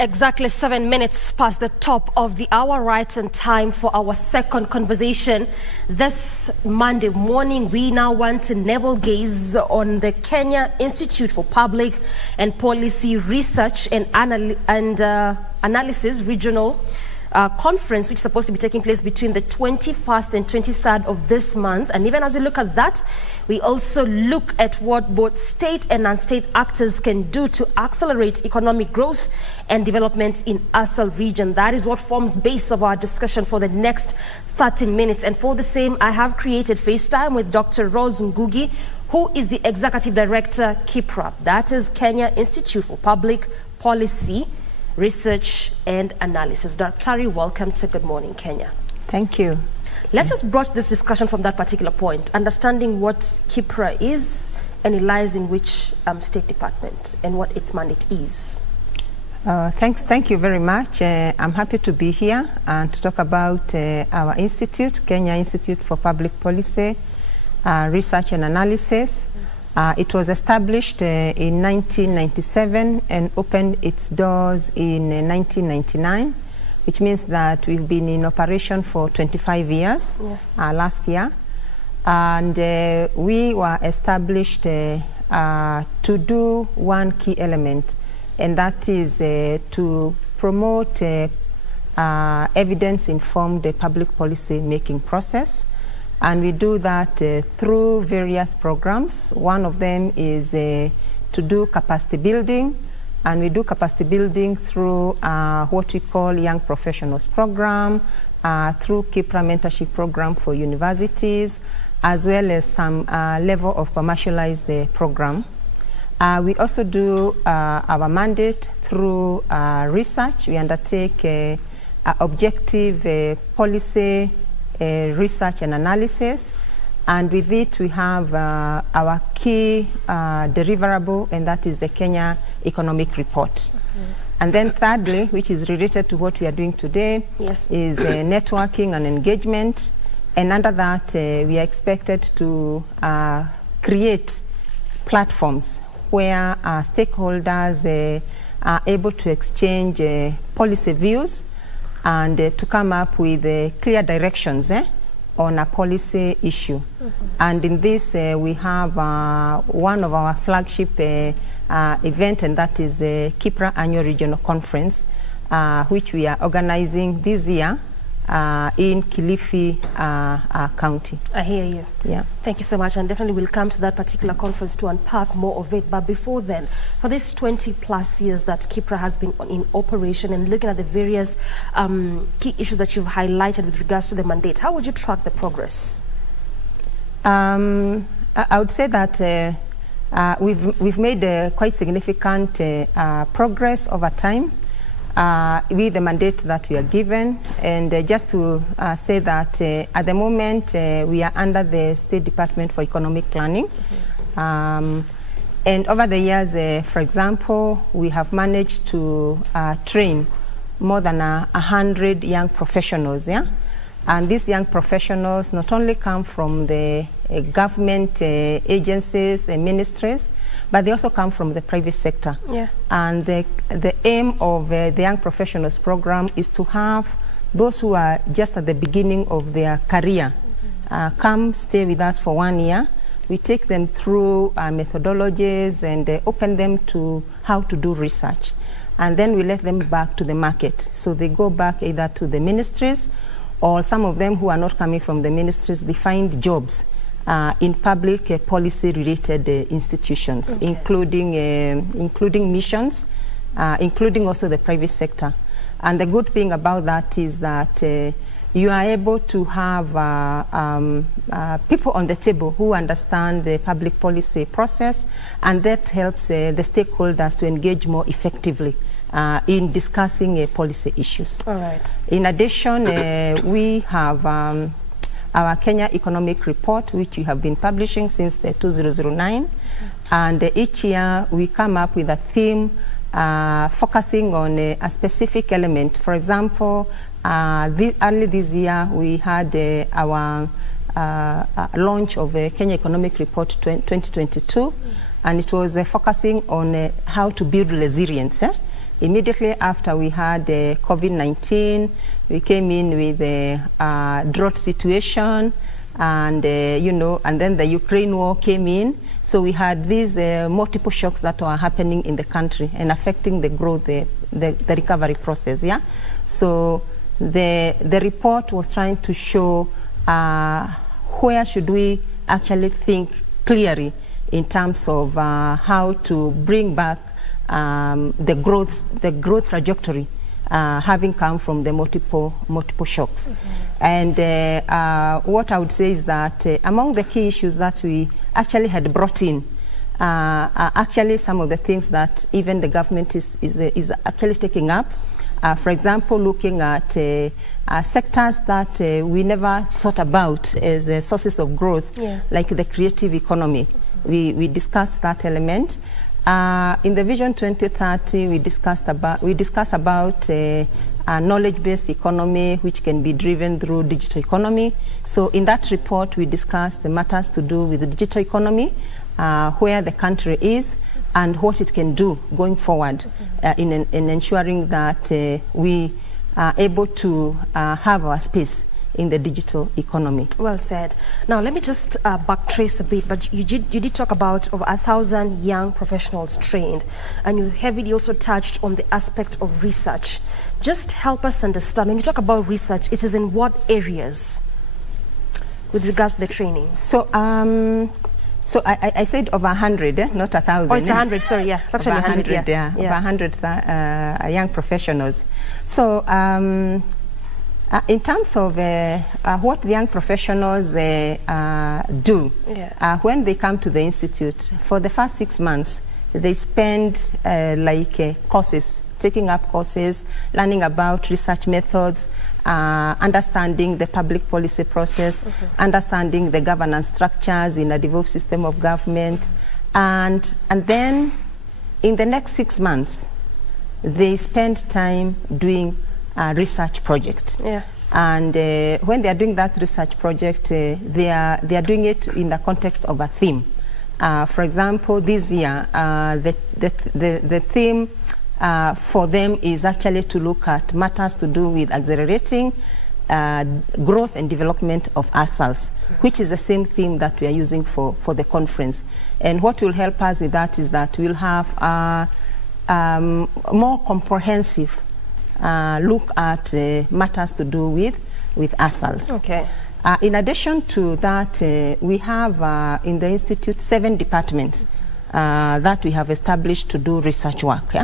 Exactly 7 minutes past the top of the hour, right, and time for our second conversation. This Monday morning, we now want to navel gaze on the Kenya Institute for Public and Policy Research and Analysis Regional Conference, which is supposed to be taking place between the 21st and 23rd of this month. And even as we look at that, we also look at what both state and non-state actors can do to accelerate economic growth and development in ASAL region. That is what forms base of our discussion for the next 30 minutes. And for the same, I have created FaceTime with Dr. Rose Ngugi, who is the Executive Director, KIPPRA. That is Kenya Institute for Public Policy Research and Analysis. Dr. Tari, welcome to Good Morning Kenya. Thank you. Let's just broach this discussion from that particular point, understanding what KIPPRA is and it lies in which state department and what its mandate is. Thank you very much. I'm happy to be here and to talk about our institute, Kenya Institute for Public Policy Research and Analysis. It was established in 1997 and opened its doors in 1999, which means that we've been in operation for 25 years last year. And we were established to do one key element, and that is to promote evidence-informed public policy making process. And we do that through various programs. One of them is to do capacity building, and we do capacity building through what we call Young Professionals Program, through KIPPRA mentorship program for universities, as well as some level of commercialized program. We also do our mandate through research. We undertake objective policy research and analysis, and with it we have our key deliverable, and that is the Kenya Economic Report. And then thirdly, which is related to what we are doing today, is networking and engagement, and under that we are expected to create platforms where stakeholders are able to exchange policy views and to come up with clear directions on a policy issue. And in this, we have one of our flagship event, and that is the KIPPRA Annual Regional Conference, which we are organizing this year in Kilifi County. I hear you. Yeah. Thank you so much, and definitely we'll come to that particular conference to unpack more of it. But before then, for these 20+ years that KIPPRA has been in operation and looking at the various key issues that you've highlighted with regards to the mandate, how would you track the progress? I would say that we've made quite significant progress over time with the mandate that we are given. And just to say that at the moment we are under the State Department for Economic Planning. And over the years, for example, we have managed to train more than 100 young professionals. And these young professionals not only come from the government agencies and ministries, but they also come from the private sector. And the aim of the Young Professionals Program is to have those who are just at the beginning of their career come stay with us for 1 year. We take them through methodologies and open them to how to do research. And then we let them back to the market. So they go back either to the ministries, or some of them who are not coming from the ministries, they find jobs in public policy-related institutions, including missions, including also the private sector. And the good thing about that is that you are able to have people on the table who understand the public policy process, and that helps the stakeholders to engage more effectively in discussing policy issues. All right. In addition, we have our Kenya Economic Report, which we have been publishing since 2009. And each year we come up with a theme focusing on a specific element. For example, early this year we had our launch of the Kenya Economic Report 2022, and it was focusing on how to build resilience Immediately after we had COVID-19, we came in with a drought situation, and and then the Ukraine war came in. So we had these multiple shocks that were happening in the country and affecting the growth, the recovery process. Yeah. So the report was trying to show where should we actually think clearly in terms of how to bring back the growth trajectory, having come from the multiple shocks. And what I would say is that among the key issues that we actually had brought in, actually some of the things that even the government is actually taking up. For example, looking at sectors that we never thought about as sources of growth, like the creative economy. We discussed that element. In the Vision 2030, we discuss about a knowledge-based economy which can be driven through digital economy. So in that report, we discussed the matters to do with the digital economy, where the country is, and what it can do going forward in ensuring that we are able to have our space in the digital economy. Well said. Now let me just backtrace a bit, but you did talk about over 1,000 young professionals trained, and you heavily also touched on the aspect of research. Just help us understand, when you talk about research, it is in what areas with regards to the training? So I said over 100, not 1,000. Oh, it's 100, sorry, yeah. It's actually 100, yeah. Over 100 young professionals. So in terms of what the young professionals do, when they come to the institute, for the first 6 months, they spend courses, taking up courses, learning about research methods, understanding the public policy process, understanding the governance structures in a devolved system of government, and then in the next 6 months, they spend time doing a research project. And when they are doing that research project, they are doing it in the context of a theme. For example, this year, the theme for them is actually to look at matters to do with accelerating growth and development of ASALs, which is the same theme that we are using for the conference. And what will help us with that is that we'll have more comprehensive look at matters to do with ASALs. Okay. In addition to that, we have in the Institute 7 departments that we have established to do research work.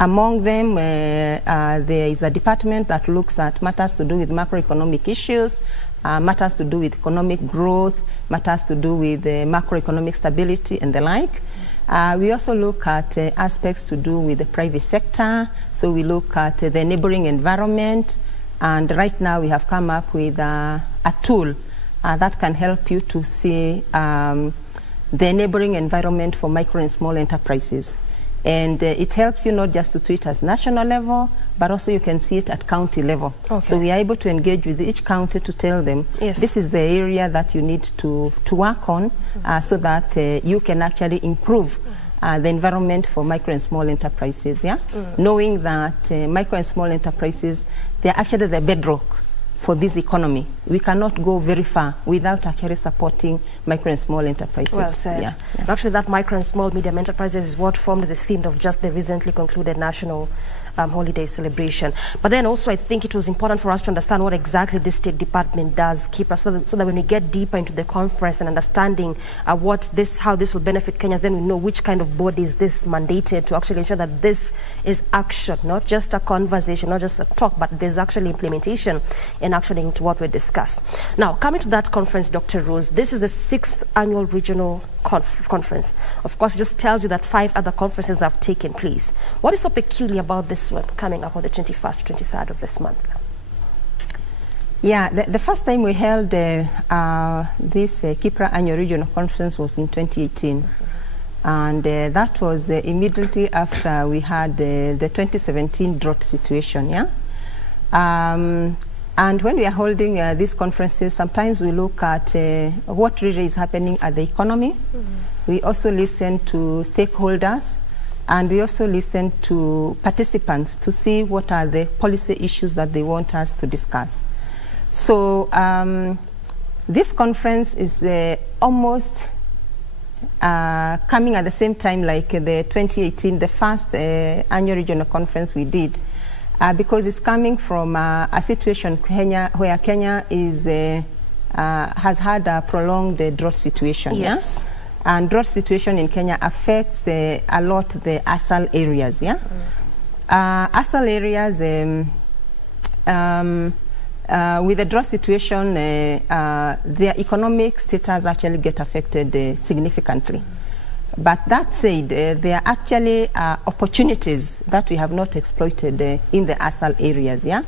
Among them, there is a department that looks at matters to do with macroeconomic issues, matters to do with economic growth, matters to do with macroeconomic stability and the like. We also look at aspects to do with the private sector. So we look at the neighboring environment. And right now we have come up with a tool that can help you to see the neighboring environment for micro and small enterprises. And it helps you not just to treat as national level, but also you can see it at county level. Okay. So we are able to engage with each county to tell them, this is the area that you need to work on so that you can actually improve the environment for micro and small enterprises, knowing that micro and small enterprises, they're actually the bedrock for this economy. We cannot go very far without actually supporting micro and small enterprises. Well said. Actually, that micro and small medium enterprises is what formed the theme of just the recently concluded national holiday celebration. But then also I think it was important for us to understand what exactly this State Department does, KIPPRA, so that when we get deeper into the conference and understanding how this will benefit Kenyans, then we know which kind of body is this mandated to actually ensure that this is action, not just a conversation, not just a talk, but there's actually implementation and actioning to what we discussed. Now, coming to that conference, Dr. Rose, this is the 6th annual regional conference. Of course, it just tells you that 5 other conferences have taken place. What is so peculiar about this one coming up on the 21st to 23rd of this month? Yeah, the first time we held this KIPPRA annual regional conference was in 2018. And that was immediately after we had the 2017 drought situation, and when we are holding these conferences, sometimes we look at what really is happening at the economy. We also listen to stakeholders And we also listen to participants to see what are the policy issues that they want us to discuss. So this conference is almost coming at the same time like the 2018, the first annual regional conference we did, because it's coming from a situation where Kenya is, has had a prolonged drought situation. Yes. Yeah? And drought situation in Kenya affects a lot the ASAL areas. Yeah? ASAL areas, with the drought situation, their economic status actually get affected significantly. But that said, there are actually opportunities that we have not exploited in the ASAL areas. Yeah?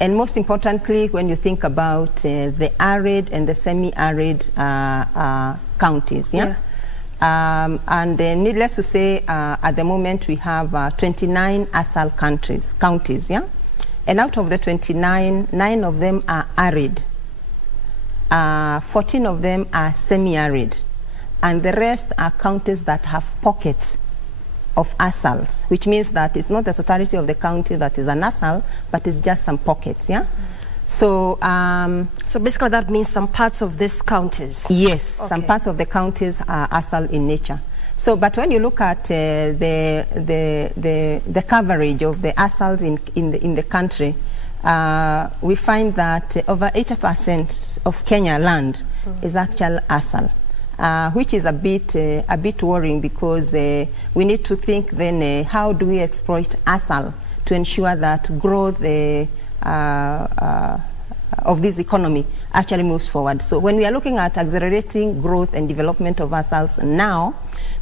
And most importantly, when you think about the arid and the semi-arid counties. Yeah? And needless to say, at the moment we have 29 ASAL counties. Yeah? And out of the 29, 9 of them are arid, 14 of them are semi-arid, and the rest are counties that have pockets of ASALs, which means that it's not the totality of the county that is an ASAL, but it's just some pockets. Yeah. So, so basically that means some parts of these counties. Yes, okay. Some parts of the counties are ASAL in nature. So, but when you look at the coverage of the ASALs in the country, we find that over 80% of Kenya land is actual ASAL, which is a bit worrying, because we need to think then how do we exploit ASAL to ensure that growth of this economy actually moves forward. So when we are looking at accelerating growth and development of ASALs now,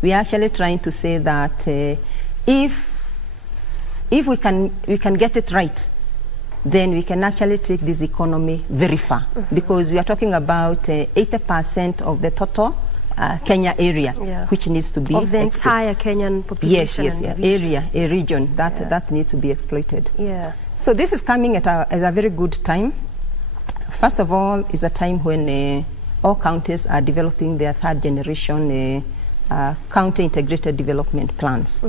we are actually trying to say that if we can get it right, then we can actually take this economy very far, because we are talking about 80% of the total Kenya area, which needs to be of the entire Kenyan population. Yes, a region that needs to be exploited. Yeah. So this is coming at a very good time. First of all, it's a time when all counties are developing their third generation county integrated development plans.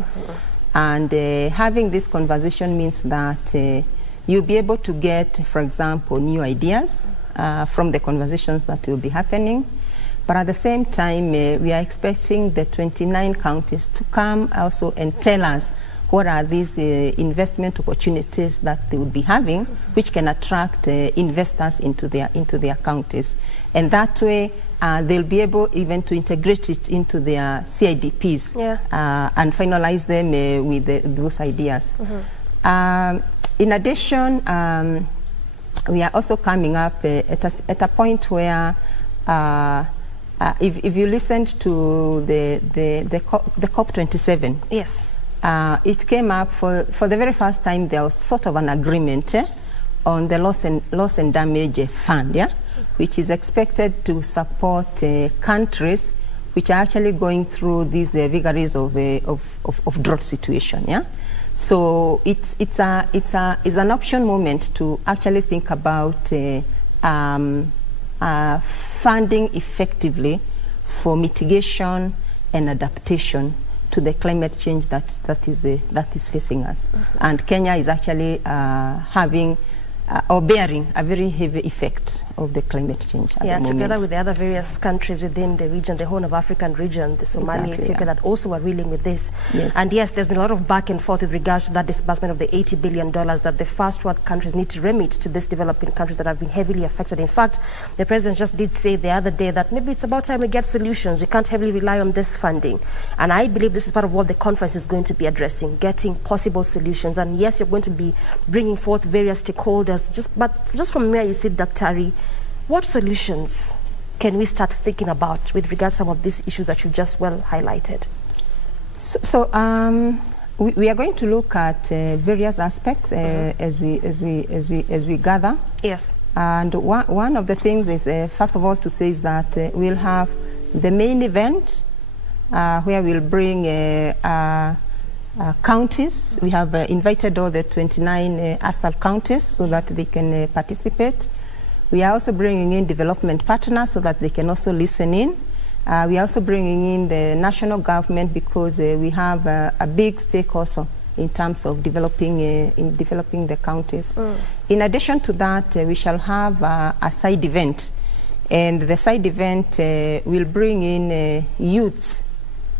And having this conversation means that you'll be able to get, for example, new ideas from the conversations that will be happening. But at the same time, we are expecting the 29 counties to come also and tell us what are these investment opportunities that they would be having, which can attract investors into their counties. And that way, they'll be able even to integrate it into their CIDPs and finalize them with those ideas. In addition, we are also coming up at a point where if you listened to the COP27, yes, it came up for the very first time. There was sort of an agreement on the loss and damage fund, which is expected to support countries which are actually going through these vagaries of drought situation. So it's an option moment to actually think about funding effectively for mitigation and adaptation to the climate change that is facing us. And Kenya is actually having or bearing a very heavy effect of the climate change at the moment. Together with the other various countries within the region, the Horn of African region, the Somalia, Ethiopia, that also are dealing with this. Yes. And yes, there's been a lot of back and forth with regards to that disbursement of the $80 billion that the first world countries need to remit to these developing countries that have been heavily affected. In fact, the president just did say the other day that maybe it's about time we get solutions. We can't heavily rely on this funding. And I believe this is part of what the conference is going to be addressing, getting possible solutions. And yes, you're going to be bringing forth various stakeholders. But just from where you sit, Dr. What solutions can we start thinking about with regards to some of these issues that you just well highlighted? So we are going to look at various aspects as we gather. Yes. And one of the things is, first of all, to say is that we'll have the main event where we'll bring counties. We have invited all the 29 ASAL counties so that they can participate. We are also bringing in development partners so that they can also listen in. We are also bringing in the national government because we have a big stake also in terms of developing the counties. In addition to that, we shall have a side event, and the side event will bring in youths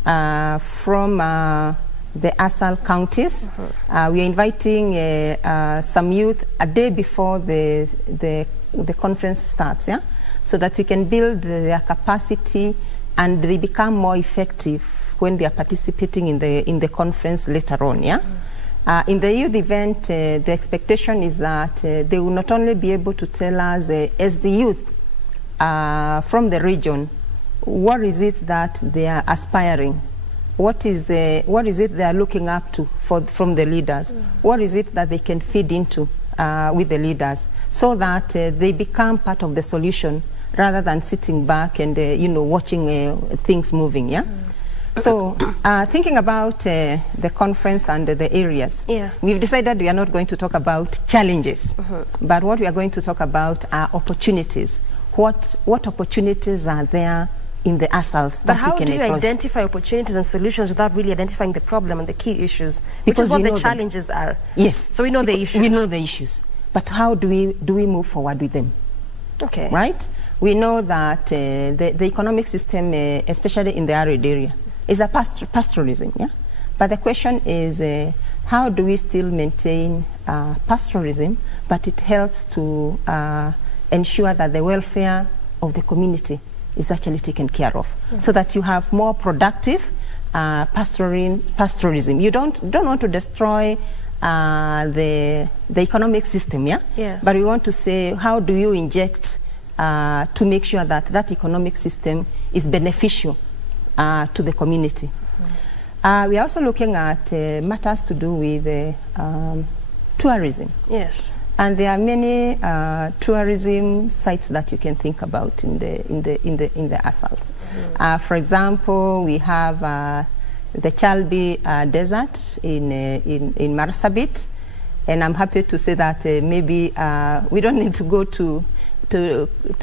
from the ASAL counties. We are inviting some youth a day before the conference starts, yeah, so that we can build their capacity and they become more effective when they are participating in the conference later on, yeah. In the youth event, the expectation is that they will not only be able to tell us as the youth from the region, what is it that they are aspiring? What is it they are looking up to from the leaders? What is it that they can feed into with the leaders, so that they become part of the solution rather than sitting back and watching things moving, yeah? So thinking about the conference and the areas, we've decided we are not going to talk about challenges, but what we are going to talk about are opportunities. What opportunities are there in the ASALs that we can How do you identify opportunities and solutions without really identifying the problem and the key issues, which Because is what the challenges are? Yes. So we know the issues. We know the issues, but how do we move forward with them? Okay. Right? We know that the economic system, especially in the arid area, is a pastoralism, yeah? But the question is, how do we still maintain pastoralism, but it helps to ensure that the welfare of the community is actually taken care of, so that you have more productive pastoralism. You don't want to destroy the economic system, yeah? But we want to say, how do you inject to make sure that that economic system is beneficial to the community? We are also looking at matters to do with tourism. Yes. And there are many tourism sites that you can think about in the ASALs. For example, we have the Chalbi Desert in Marsabit, and I'm happy to say that maybe we don't need to go to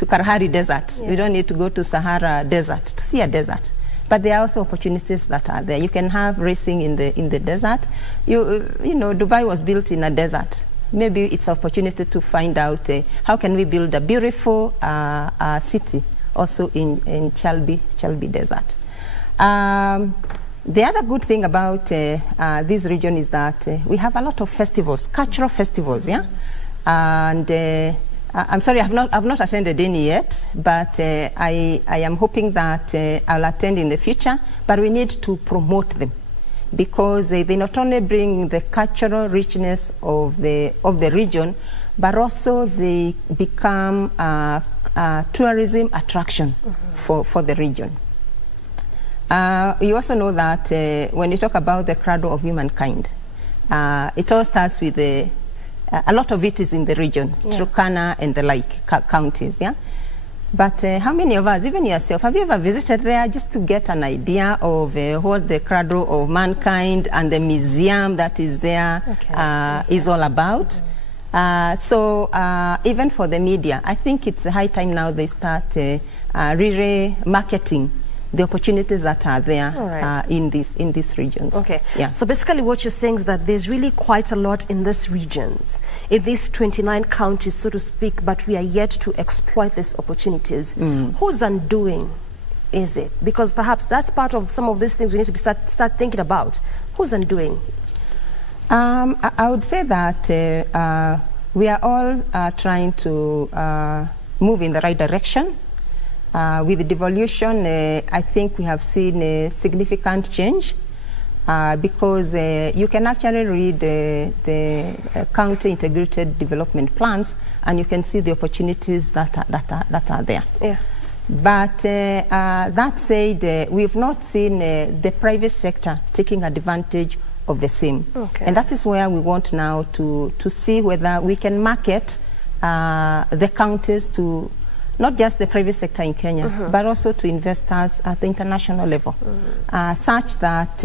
Kalahari Desert. We don't need to go to Sahara Desert to see a desert. But there are also opportunities that are there. You can have racing in the desert. You know, Dubai was built in a desert. Maybe it's an opportunity to find out how can we build a beautiful city also in Chalbi Desert. The other good thing about this region is that we have a lot of festivals, cultural festivals, yeah? And I'm sorry, I've not attended any yet, but I am hoping that I'll attend in the future, but we need to promote them, because they not only bring the cultural richness of the region, but also they become a tourism attraction for the region. You also know that when you talk about the cradle of humankind, it all starts with a lot of it is in the region, Turkana and the like counties, yeah? But how many of us, even yourself, have you ever visited there just to get an idea of what the cradle of mankind and the museum that is there is all about? So even for the media, I think it's high time now they start really marketing the opportunities that are there in these regions. Okay. Yeah. So basically what you're saying is that there's really quite a lot in these regions, in these 29 counties, so to speak, but we are yet to exploit these opportunities. Who's undoing is it? Because perhaps that's part of some of these things we need to start thinking about. Who's undoing? I would say that we are all trying to move in the right direction. With the devolution, I think we have seen a significant change because you can actually read the county integrated development plans, and you can see the opportunities that are there. Yeah. But that said, we have not seen the private sector taking advantage of the same. Okay. And that is where we want now to see whether we can market the counties to not just the private sector in Kenya, but also to investors at the international level, such that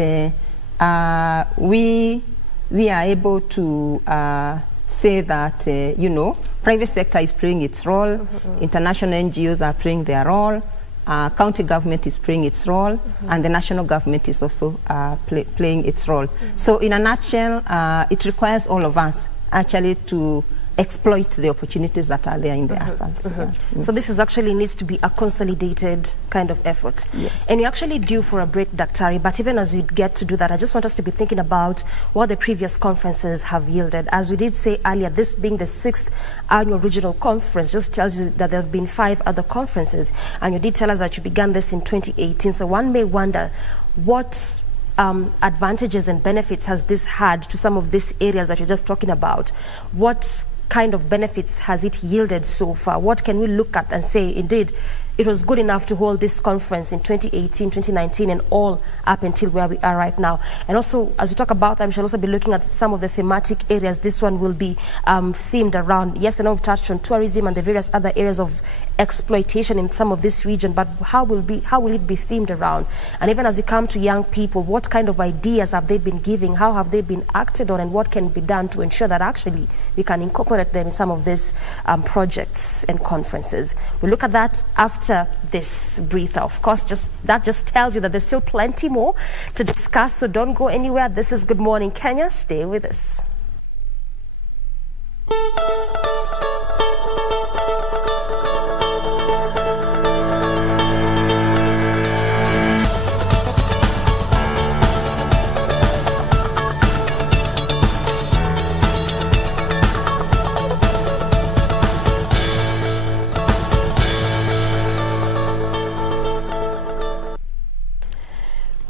we are able to say that, you know, private sector is playing its role, international NGOs are playing their role, county government is playing its role, and the national government is also playing its role. So in a nutshell, it requires all of us actually to exploit the opportunities that are there in the ASAL. So this is actually needs to be a consolidated kind of effort. Yes. And you're actually due for a break, Daktari, but even as we get to do that, I just want us to be thinking about what the previous conferences have yielded. As we did say earlier, this being the 6th annual regional conference just tells you that there have been 5 other conferences, and you did tell us that you began this in 2018. So one may wonder what advantages and benefits has this had to some of these areas that you're just talking about? What kind of benefits has it yielded so far? What can we look at and say, indeed, it was good enough to hold this conference in 2018, 2019, and all up until where we are right now? And also, as we talk about that, we shall also be looking at some of the thematic areas. This one will be themed around, yes, I know we've touched on tourism and the various other areas of exploitation in some of this region, but how will it be themed around? And even as we come to young people, what kind of ideas have they been giving? How have they been acted on? And what can be done to ensure that actually we can incorporate them in some of these projects and conferences? We'll look at that after this breather. Of course, that just tells you that there's still plenty more to discuss, so don't go anywhere. This is Good Morning Kenya. Stay with us.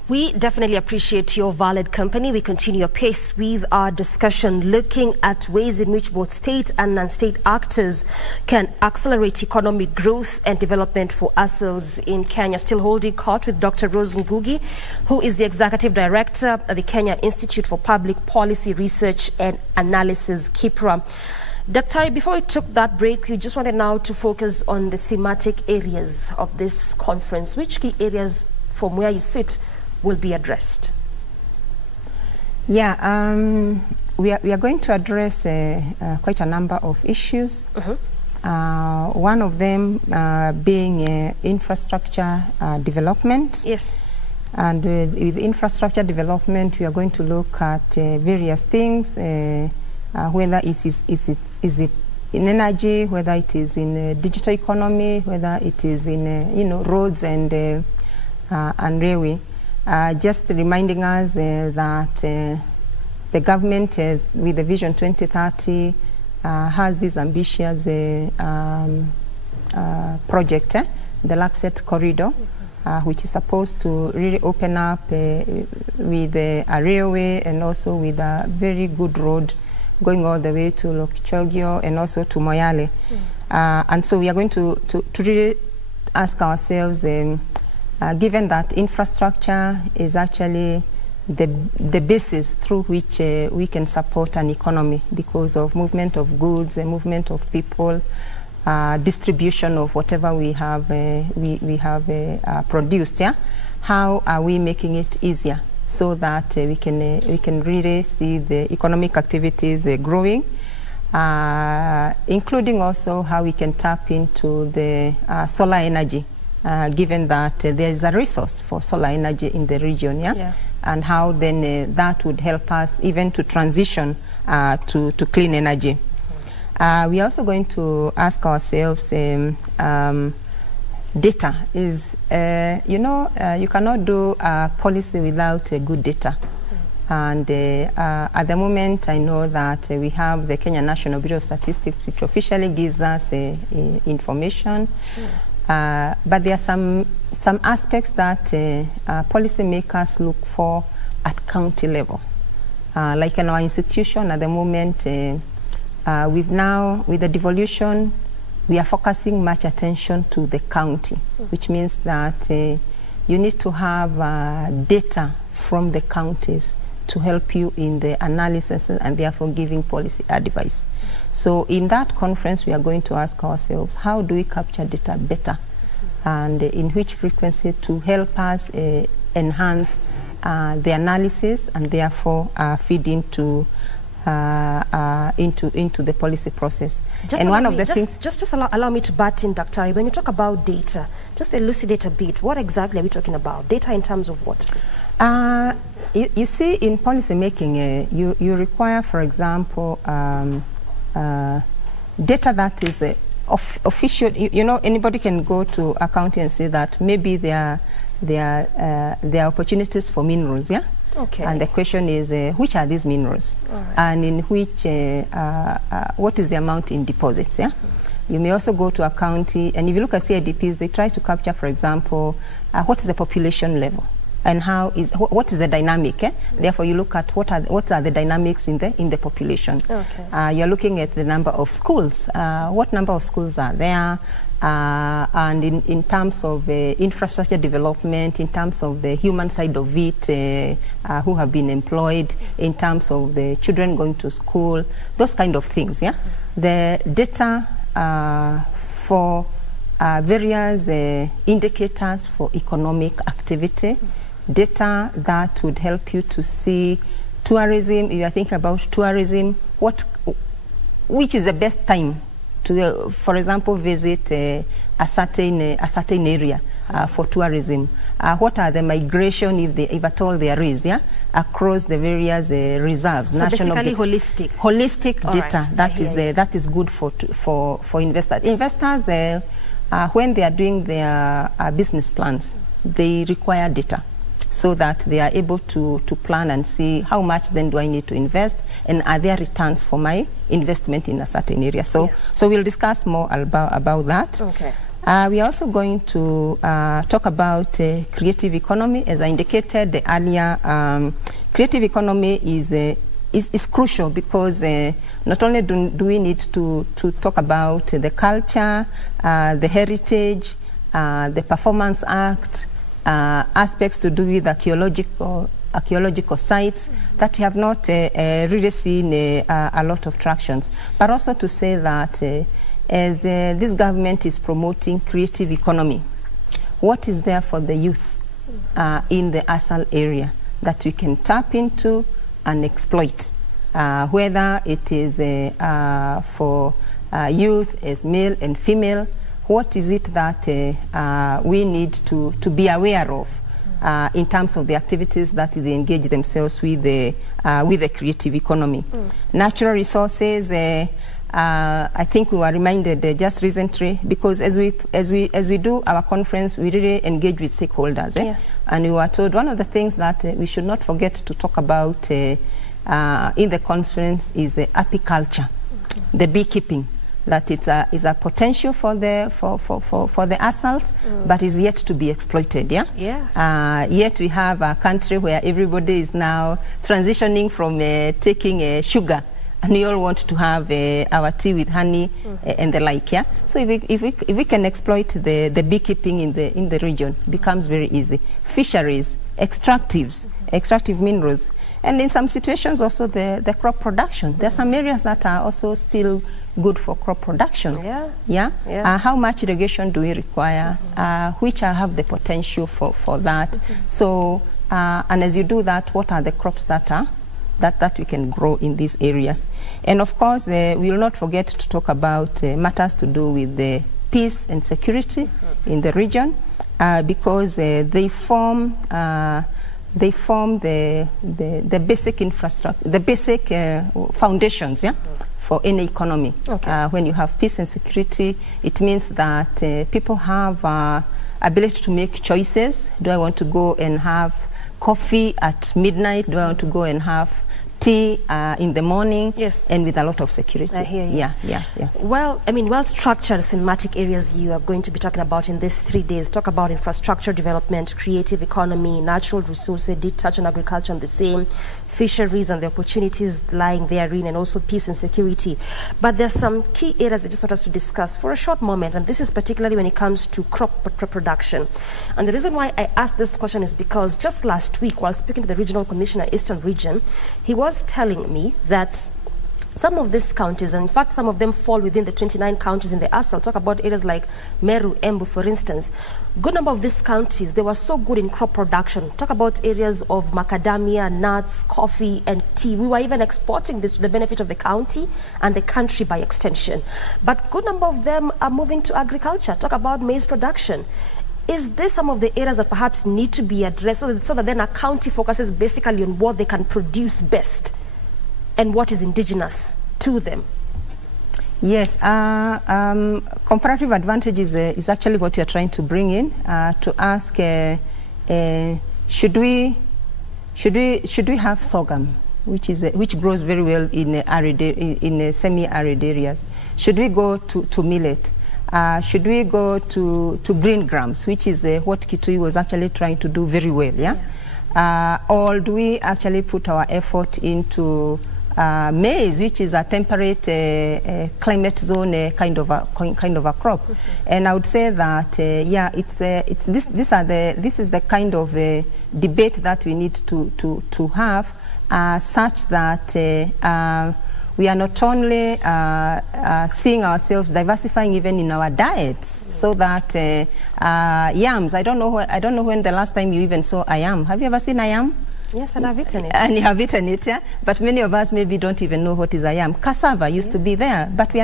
We definitely appreciate your valid company. We continue apace with our discussion, looking at ways in which both state and non-state actors can accelerate economic growth and development for ASALs in Kenya. Still holding court with Dr. Rose Ngugi, who is the Executive Director at the Kenya Institute for Public Policy Research and Analysis, KIPPRA. Dr. before we took that break, we just wanted now to focus on the thematic areas of this conference. Which key areas from where you sit will be addressed? Yeah, we are going to address quite a number of issues. One of them being infrastructure development. Yes. And with infrastructure development, we are going to look at various things, whether it is in energy, whether it is in digital economy, whether it is in roads and railway. Just reminding us that the government, with the Vision 2030, has this ambitious project, the LAPSSET corridor, which is supposed to really open up with a railway and also with a very good road going all the way to Lokchogio and also to Moyale. And so we are going to really ask ourselves, given that infrastructure is actually the basis through which we can support an economy because of movement of goods, movement of people, distribution of whatever we have produced. Yeah, how are we making it easier so that we can really see the economic activities growing, including also how we can tap into the solar energy. Given that there is a resource for solar energy in the region, and how then that would help us even to transition to clean energy. We are also going to ask ourselves, data is, you cannot do policy without good data. And at the moment, I know that we have the Kenya National Bureau of Statistics, which officially gives us information. But there are some aspects that policymakers look for at county level. Like in our institution at the moment, with the devolution, we are focusing much attention to the county, which means that you need to have data from the counties to help you in the analysis and therefore giving policy advice. So in that conference, we are going to ask ourselves, how do we capture data better and in which frequency to help us enhance the analysis and therefore feed into into the policy process. Just and one of the things... Just allow me to butt in, Dr. Ari. When you talk about data, just elucidate a bit. What exactly are we talking about? Data in terms of what? You see, in policy making, you require, for example, data that is official. You know, anybody can go to accounting and say that maybe there are opportunities for minerals, yeah? Okay. And the question is, which are these minerals? Right. And in which, what is the amount in deposits, yeah? You may also go to accounting, and if you look at CIDPs, they try to capture, for example, what is the population level? And what is the dynamic? Therefore, you look at what are the dynamics in the population. Okay. You're looking at the number of schools. What number of schools are there? And in terms of infrastructure development, in terms of the human side of it, who have been employed, in terms of the children going to school, those kind of things. Yeah, the data for various indicators for economic activity. Data that would help you to see tourism. If you are thinking about tourism, which is the best time to, for example, visit a certain area for tourism? What are the migration, if at all there is, yeah, across the various reserves? So basically holistic data. Right. That is good for investors. Investors, when they are doing their business plans, they require data, so that they are able to plan and see how much then do I need to invest, and are there returns for my investment in a certain area. So we'll discuss more about that. Okay. We are also going to talk about creative economy. As I indicated earlier, creative economy is crucial, because not only do we need to talk about the culture, the heritage, the Performance Act, aspects to do with archaeological sites that we have not really seen a lot of tractions. But also to say that as this government is promoting creative economy, what is there for the youth in the ASAL area that we can tap into and exploit, whether it is for youth as male and female. What is it that we need to be aware of in terms of the activities that they engage themselves with the creative economy? Natural resources, I think we were reminded just recently, because as we do our conference, we really engage with stakeholders, and we were told one of the things that we should not forget to talk about in the conference is apiculture, the beekeeping. That is a potential for the ASALs, but is yet to be exploited. Yeah. Yes. Yet we have a country where everybody is now transitioning from taking sugar, and we all want to have our tea with honey and the like. Yeah. So if we can exploit the beekeeping in the region, it becomes very easy. Fisheries, extractive minerals, and in some situations also the crop production. There are some areas that are also still good for crop production. How much irrigation do we require? Which have the potential for that? So and as you do that, what are the crops that we can grow in these areas? And of course, we will not forget to talk about matters to do with the peace and security in the region, because they form the basic infrastructure, the basic foundations, for any economy. Okay. When you have peace and security, it means that people have ability to make choices. Do I want to go and have coffee at midnight? Do I want to go and have tea in the morning? Yes. And with a lot of security. I hear you. Yeah. Well, I mean, well-structured thematic areas you are going to be talking about in these 3 days. Talk about infrastructure development, creative economy, natural resources, did touch on agriculture and the same, fisheries and the opportunities lying therein, and also peace and security. But there's some key areas I just want us to discuss for a short moment, and this is particularly when it comes to crop production. And the reason why I asked this question is because just last week, while speaking to the Regional Commissioner, Eastern Region, he was telling me that some of these counties, and in fact some of them fall within the 29 counties in the ASAL, talk about areas like Meru, Embu, for instance. Good number of these counties, they were so good in crop production. Talk about areas of macadamia, nuts, coffee, and tea. We were even exporting this to the benefit of the county and the country by extension. But good number of them are moving to agriculture. Talk about maize production. Is this some of the areas that perhaps need to be addressed so that then a county focuses basically on what they can produce best and what is indigenous to them? Yes, comparative advantage is actually what you're trying to bring in to ask, should we have sorghum, which grows very well in semi-arid areas? Should we go to millet? Should we go to green grams, which is what Kitui was actually trying to do very well, yeah? Or do we actually put our effort into maize, which is a temperate climate zone kind of a crop? And I would say that yeah, this is the kind of debate that we need to have, such that we are not only seeing ourselves diversifying even in our diets, so that yams. I don't know when the last time you even saw a yam. Have you ever seen a yam? Yes, and I've eaten it. And you have eaten it, yeah? But many of us maybe don't even know what is a yam. Cassava used to be there, but we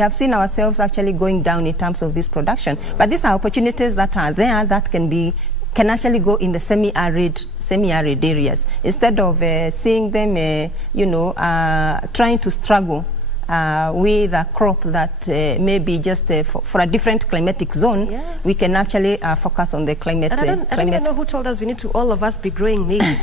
have seen ourselves actually going down in terms of this production. But these are opportunities that are there that can actually go in the semi-arid areas, instead of seeing them, trying to struggle with a crop that may be just for a different climatic zone. Yeah. We can actually focus on the climate. And I don't even know who told us we need to all of us be growing maize.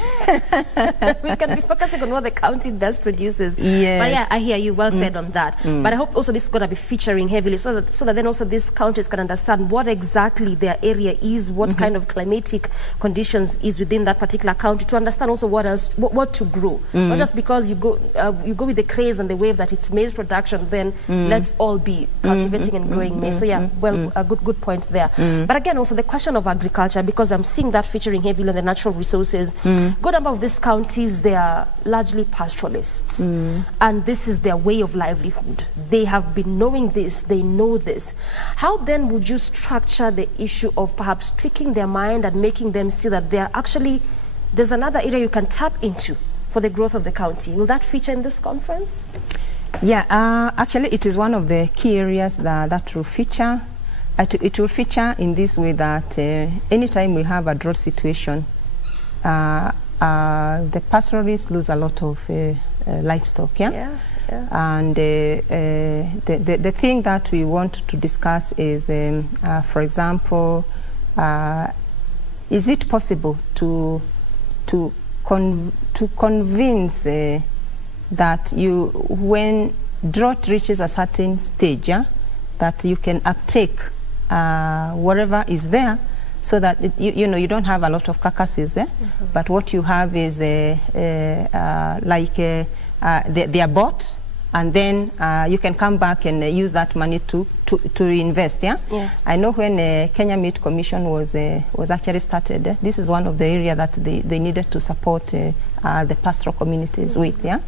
We can be focusing on what the county best produces. Yes. But yeah, I hear you. Well said on that. But I hope also this is going to be featuring heavily, so that then also these counties can understand what exactly their area is, what kind of climatic conditions is within that particular county, to understand also what to grow. Not just because you go with the craze and the wave that it's maize production, then let's all be cultivating and growing maize. So yeah, well, a good point there. But again, also the question of agriculture, because I'm seeing that featuring heavily on the natural resources. Good number of these counties, they are largely pastoralists, and this is their way of livelihood. They have been knowing this, they know this. How then would you structure the issue of perhaps tweaking their mind and making them see that there's another area you can tap into for the growth of the county? Will that feature in this conference? Yeah, actually it is one of the key areas that will feature. It will feature in this way that anytime we have a drought situation, the pastoralists lose a lot of livestock, yeah? And the thing that we want to discuss is, for example, is it possible to convince that when drought reaches a certain stage, yeah, that you can uptake whatever is there, so that you don't have a lot of carcasses there, but what you have is they are bought, and then you can come back and use that money to reinvest. Yeah? I know when Kenya Meat Commission was actually started, this is one of the areas that they needed to support the pastoral communities with. Yeah,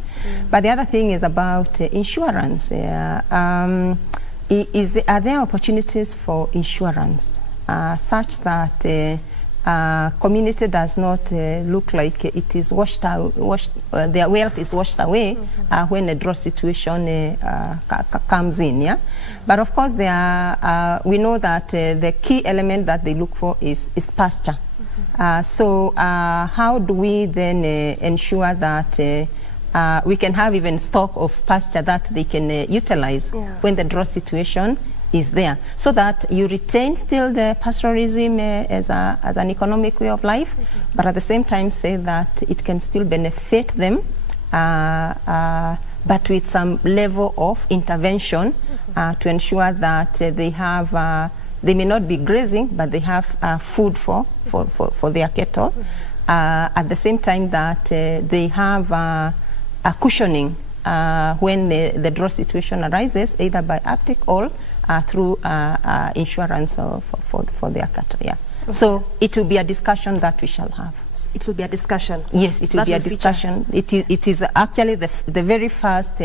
but the other thing is about insurance. Are there opportunities for insurance such that community does not look like it is their wealth is washed away when a drought situation comes in, yeah? But of course we know that the key element that they look for is pasture. So how do we then ensure that we can have even stock of pasture that they can utilize when the drought situation is there, so that you retain still the pastoralism as an economic way of life, but at the same time say that it can still benefit them, but with some level of intervention to ensure that they may not be grazing, but they have food for their cattle. At the same time that they have a cushioning when the drought situation arises, either by uptake or through insurance for their cattle. Yeah. So it will be a discussion that we shall have. It will be a discussion. Yes, it will be a discussion. It is actually the very first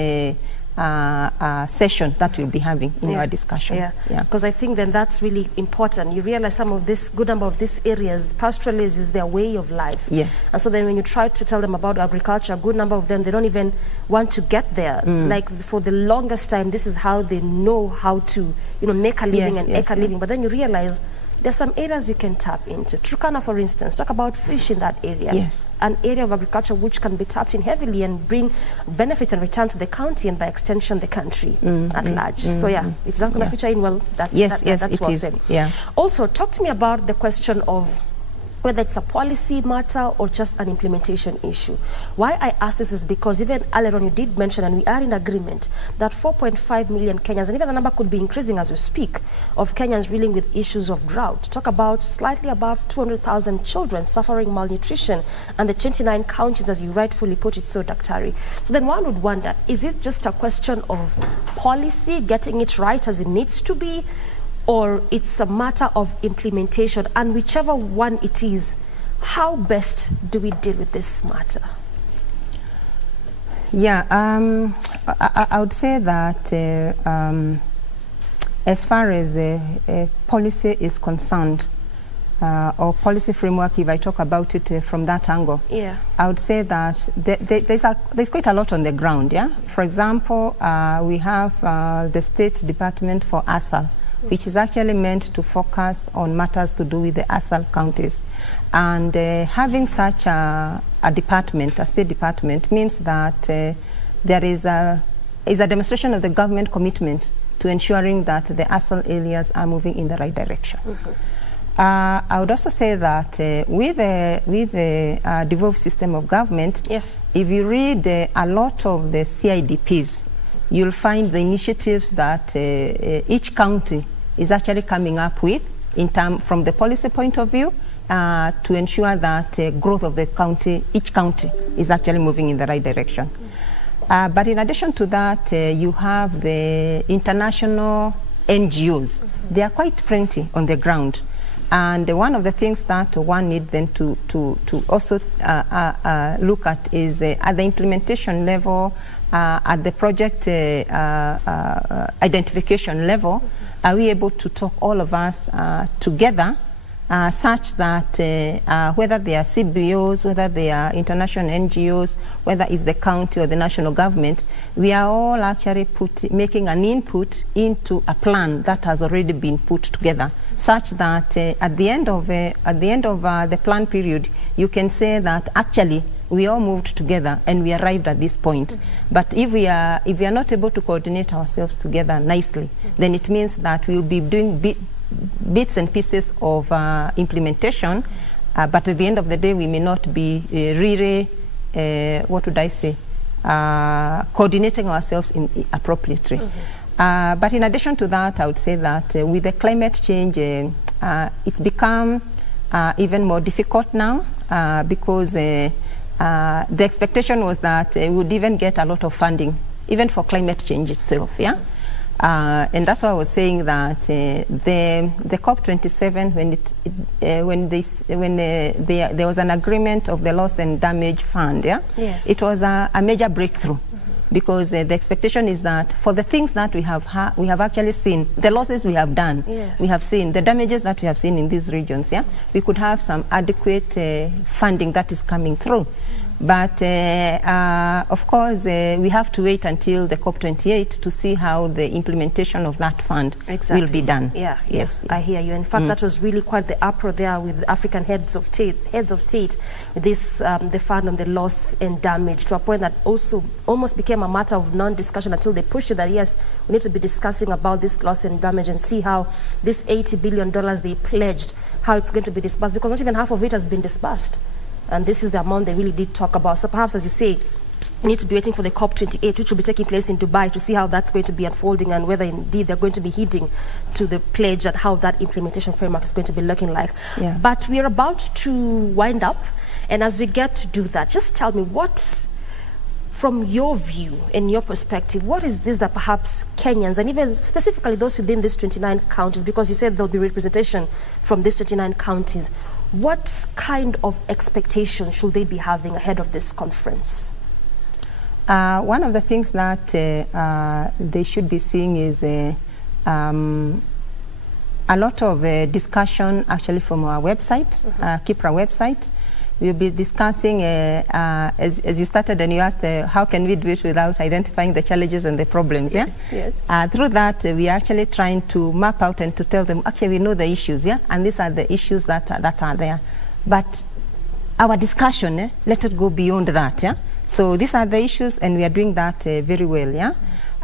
session that we'll be having in our discussion. Because I think then that's really important. You realize some of this, good number of these areas, pastoralism is their way of life. Yes. And so then when you try to tell them about agriculture, a good number of them, they don't even want to get there. Like for the longest time, this is how they know how to, make a living and make a living. But then you realize there's some areas we can tap into. Turkana, for instance, talk about fish in that area. Yes. An area of agriculture which can be tapped in heavily and bring benefits and return to the county and by extension the country at large. So if that's going to feature in, well, that's well said. Yeah. Also, talk to me about the question of whether it's a policy matter or just an implementation issue. Why I ask this is because even earlier on you did mention, and we are in agreement, that 4.5 million Kenyans, and even the number could be increasing as we speak, of Kenyans dealing with issues of drought. Talk about slightly above 200,000 children suffering malnutrition, and the 29 counties, as you rightfully put it so, Daktari. So then one would wonder, is it just a question of policy, getting it right as it needs to be, or it's a matter of implementation? And whichever one it is, how best do we deal with this matter? Yeah, I would say that as far as policy is concerned, or policy framework, if I talk about it from that angle, I would say that there's quite a lot on the ground. For example, we have the State Department for ASAL, which is actually meant to focus on matters to do with the ASAL counties. And having such a department, a state department, means that there is a demonstration of the government commitment to ensuring that the ASAL areas are moving in the right direction. I would also say that with the devolved system of government, if you read a lot of the CIDPs, you'll find the initiatives that each county is actually coming up with from the policy point of view to ensure that growth of the county, each county, is actually moving in the right direction. But in addition to that, you have the international NGOs. They are quite plenty on the ground. And one of the things that one needs then to also look at is at the implementation level, at the project identification level, are we able to talk all of us together such that whether they are CBOs, whether they are international NGOs, whether it's the county or the national government, we are all actually making an input into a plan that has already been put together, such that at the end of the plan period, you can say that actually we all moved together and we arrived at this point. But if we are not able to coordinate ourselves together nicely, then it means that we will be doing bits and pieces of implementation, but at the end of the day, we may not be really, coordinating ourselves appropriately. But in addition to that, I would say that with the climate change, it's become even more difficult now because the expectation was that we would even get a lot of funding, even for climate change itself, and that's why I was saying that the COP27, when there was an agreement of the loss and damage fund, it was a major breakthrough. Because the expectation is that for the things that we have actually seen, the losses we have done, we have seen, the damages that we have seen in these regions, we could have some adequate funding that is coming through. But of course, we have to wait until the COP28 to see how the implementation of that fund will be done. Yes, I hear you. In fact, that was really quite the uproar there with African heads of state with this the fund on the loss and damage, to a point that also almost became a matter of non-discussion until they pushed it that yes, we need to be discussing about this loss and damage and see how this $80 billion they pledged, how it's going to be disbursed, because not even half of it has been disbursed. And this is the amount they really did talk about. So perhaps, as you say, we need to be waiting for the COP28, which will be taking place in Dubai, to see how that's going to be unfolding and whether indeed they're going to be heeding to the pledge and how that implementation framework is going to be looking like. But we're about to wind up. And as we get to do that, just tell me what, From your view and your perspective, what is this that perhaps Kenyans, and even specifically those within these 29 counties, because you said there'll be representation from these 29 counties, what kind of expectation should they be having ahead of this conference? One of the things that they should be seeing is a lot of discussion actually from our website, KIPPRA website. We'll be discussing, as you started and you asked, how can we do it without identifying the challenges and the problems, yes, yeah? Yes. Through that, we're actually trying to map out and to tell them, actually, we know the issues, yeah? And these are the issues that are there. But our discussion, let it go beyond that, yeah? So these are the issues, and we are doing that very well, yeah?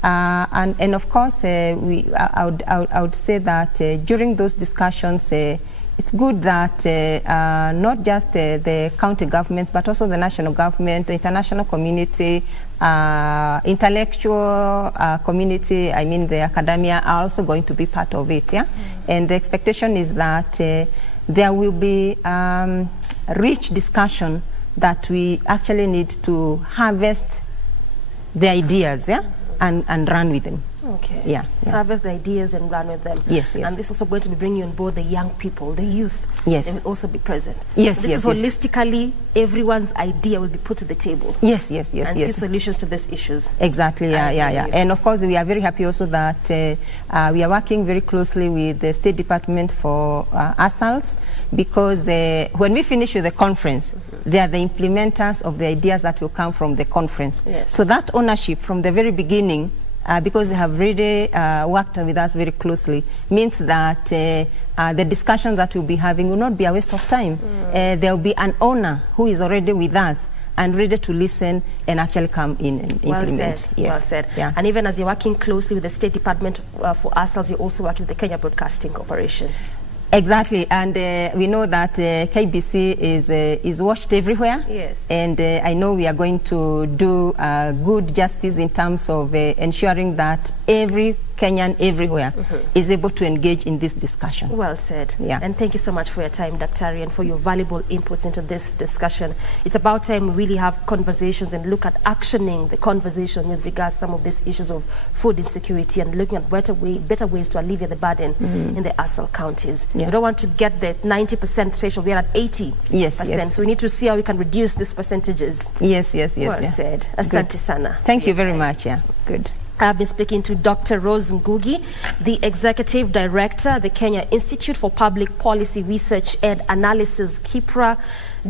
And of course, I would say that during those discussions, it's good that not just the county governments, but also the national government, the international community, intellectual community, I mean the academia, are also going to be part of it, yeah? And the expectation is that there will be rich discussion that we actually need to harvest the ideas, yeah? And run with them. Okay. Yeah. Harvest the ideas and run with them. Yes, yes. And this is also going to be bringing on board the young people, the youth. Yes. They will also be present. Yes, so this is holistically, everyone's idea will be put to the table. Yes, yes, yes, and yes. see solutions to these issues. Exactly, yeah. And of course, we are very happy also that we are working very closely with the State Department for ASALs, because when we finish with the conference, they are the implementers of the ideas that will come from the conference. Yes. So that ownership from the very beginning, because they have really worked with us very closely, means that the discussions that we'll be having will not be a waste of time. There will be an owner who is already with us and ready to listen and actually come in and implement. Well said. Yes. Well said. Yeah. And even as you're working closely with the State Department for ourselves, you're also working with the Kenya Broadcasting Corporation. Exactly, and we know that KBC is watched everywhere. Yes. And I know we are going to do good justice in terms of ensuring that every Kenyan everywhere is able to engage in this discussion. Well said. Yeah. And thank you so much for your time, Daktari, and for your valuable inputs into this discussion. It's about time we really have conversations and look at actioning the conversation with regards to some of these issues of food insecurity and looking at better ways to alleviate the burden in the ASAL counties. Yeah. We don't want to get the 90% threshold. We are at 80%. Yes. So we need to see how we can reduce these percentages. Yes. Well said. Asante sana. Thank you very much. Yeah. Good. I've been speaking to Dr. Rose Ngugi, the Executive Director at the Kenya Institute for Public Policy Research and Analysis, KIPPRA,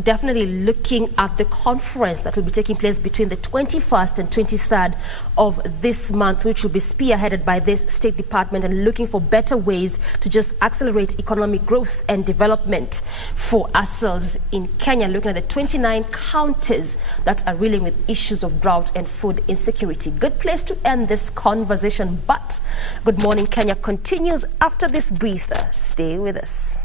definitely looking at the conference that will be taking place between the 21st and 23rd of this month, which will be spearheaded by this State Department, and looking for better ways to just accelerate economic growth and development for ourselves in Kenya, looking at the 29 counties that are reeling with issues of drought and food insecurity. Good place to end this conversation, but Good Morning Kenya continues after this breather. Stay with us.